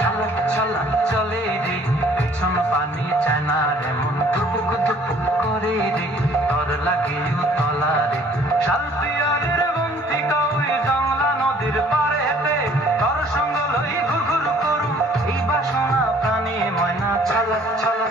ছলা ছলা চলে রে, পেছন পানি চায় না রে, মন দুপুক দুপুক করে রে, তর লাগে তলা রে। শালপিয়ালের বন্তিকা ওই জংলা নদীর পারেতে, তর সঙ্গ লই ঘুরঘুর করুম এই বাসনা প্রাণে। ময়না ছলা ছলা,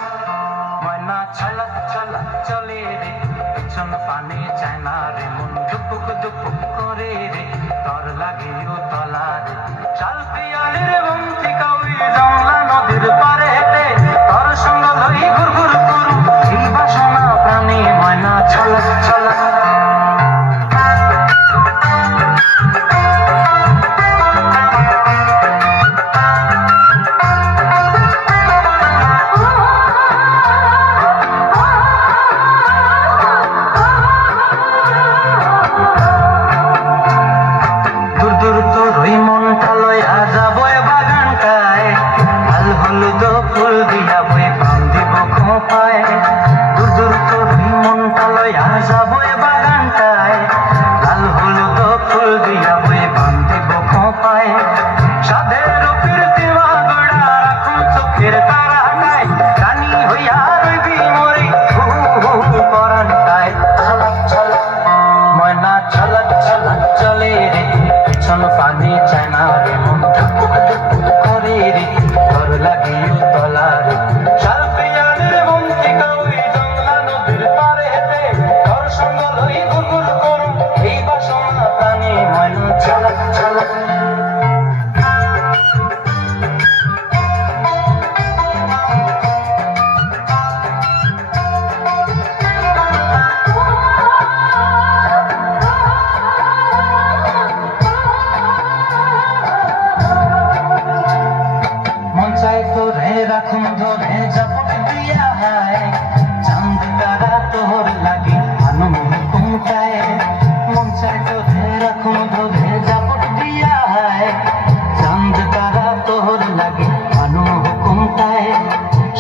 ময়না ছলা ছলা চলে রে, পেছন পানি চায় না রে, মন দুপুক দুপুক করে রে, তর লাগে তলা রে। শালপিয়ালের বন্তিকা ওই জংলা নদীর পারেতে, তর সঙ্গ লই ঘুরঘুর করুম এই বাসনা প্রাণে। ময়না ছলা ছলা। দূর দূর তোর ওই মনটা লইয়া যাবো বাগানটায়, লাল হলুদ ফুল দিয়া বই পাল দিব খোঁপায়। দূর দূর তোর ওই মনটা লইয়া যাবো বাগানটায়, লাল হলুদ ফুল দিয়া বই পাল দিব খোঁপায়। সাধের প্রীতি মাগড়া রাখুন চোখের তারাটায়, রানী হইয়া রইবি মরে হু হু পরানটায়। ছলা ছলা, ময়না ছলা ছলা চলে রে, পেছন পানি চায় না রে, মন ধুপুক ধুপুক করে রে, তর লাগে তলা রে। শালপিয়ালের বন্তিকা ওই জংলা নদীর পারেতে, তর সঙ্গ লই ঘুরঘুর করুম এই বাসনা প্রাণে। ময়না ছলা ছলা। মন চাই তোরে রাখুন ধরে জাপট দিয়া হায়, চাঁদ তারা তোর লাগে আনন্দ কুমটায়। মন চাই তোরে রাখুন ধরে জাপট দিয়া হায়, চাঁদ তারা তোর লাগে আনন্দ কুমটায়।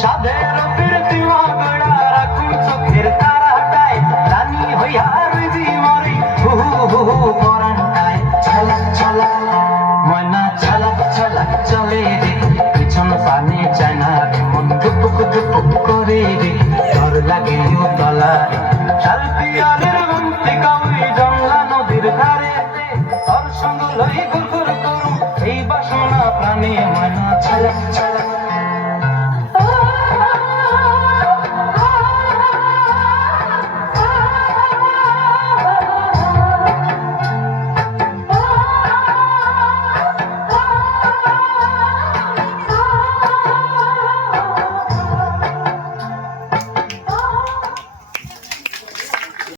সাধের প্রীতি মাগড়া রাখুন চোখের তারাটায়, রানী হইয়া রইবি মরে হু হু হু পরানটায়। ছলা ছলা, ময়না ছলা ছলা চলে রে, পেছন পানি চায় না রে, মন ধুপুক ধুপুক করে রে, তর লাগে তলা রে।